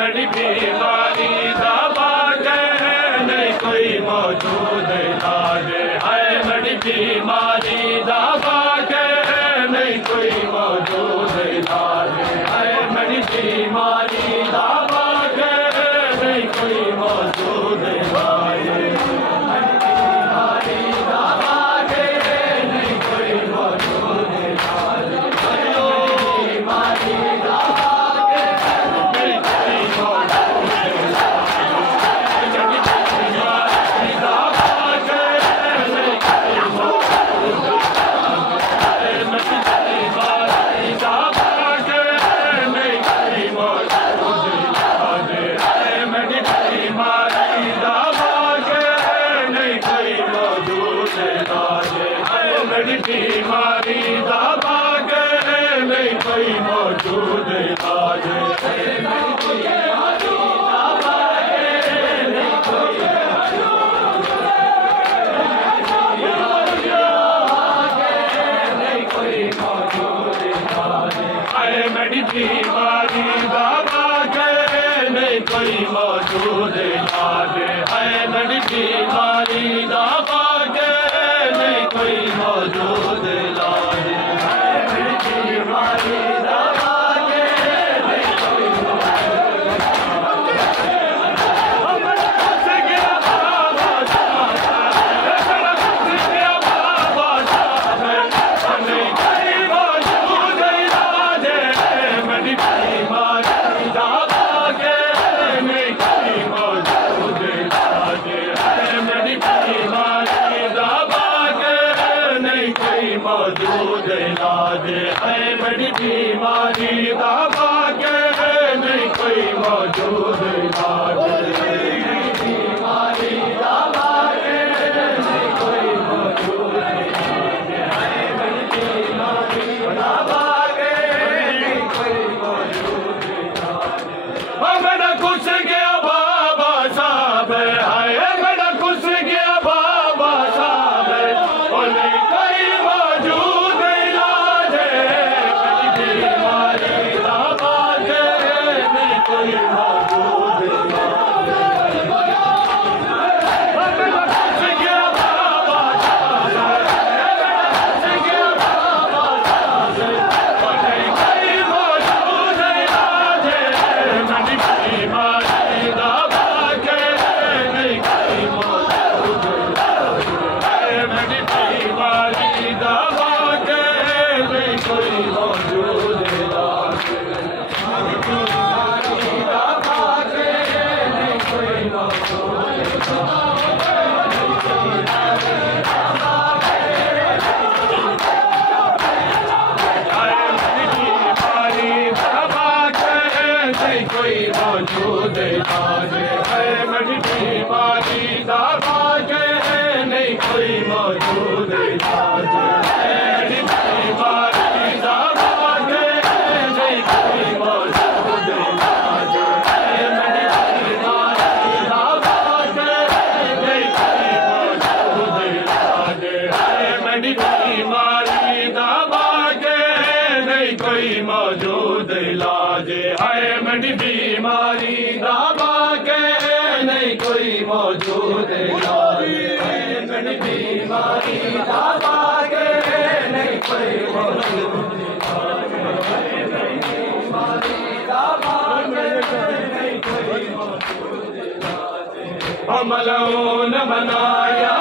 मेरी बीमारी दवा के नहीं कोई मौजूद इलाज है। मेरी बीमारी दवा के नहीं कोई मौजूद इलाज है। मेरी बीमारी दवा के नहीं कोई मौजूद इलाज है। मेरी बीमारी दवा के नहीं कोई मौजूद इलाज है। मेरी बीमारी दवा के नहीं कोई मौजूद इलाज है। मेरी बीमारी दवा के नहीं कोई मौजूद इलाज है। मेरी बीमारी दवा के नहीं कोई मौजूद इलाज है। मेरी बीमारी दवा के नहीं कोई मौजूद इलाज है। मेरी बीमारी दवा के नहीं कोई मौजूद इलाज है। मेरी बीमारी दवा के नहीं कोई मौजूद इलाज है। मेरा खुश गया बाबा साहब है। मेरा खुश गया बाबा साहब है। कोई मौजूद इलाज है। मेरी बीमारी दवा के नहीं कोई मौजूद इलाज है। मेरी बीमारी दवा के नहीं कोई मौजूद इलाज है। मेरी बीमारी दवा के नहीं कोई मौजूद इलाज है। मेरी बीमारी दवा के नहीं कोई मौजूद इलाज है। मेरी बीमारी दवा के नहीं कोई मौजूद इलाज है। मेरी बीमारी दवा के नहीं कोई मौजूद इलाज है। मेरी बीमारी दवा के नहीं कोई मौजूद इलाज है। हमलों ने मनाया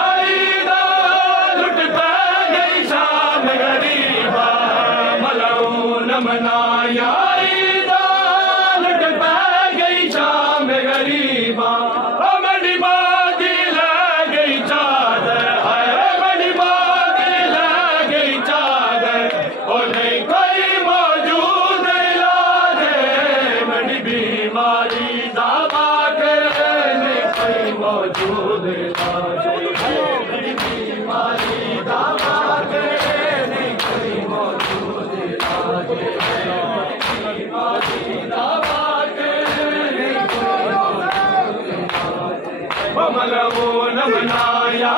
लुट पे गई शाम गरीबा। हमलों ने मनाया गरीबा। मेरी बाजी ले गई चादर है। मेरी बाजी ले गई चादर और नहीं कोई मौजूद इलाज है। मेरी बीमारी दवा के नहीं कोई मौजूद इलाज है। मेरी बीमारी दवा के नहीं कोई मौजूद इलाज है। मेरी बीमारी दवा हमलों ने मनाया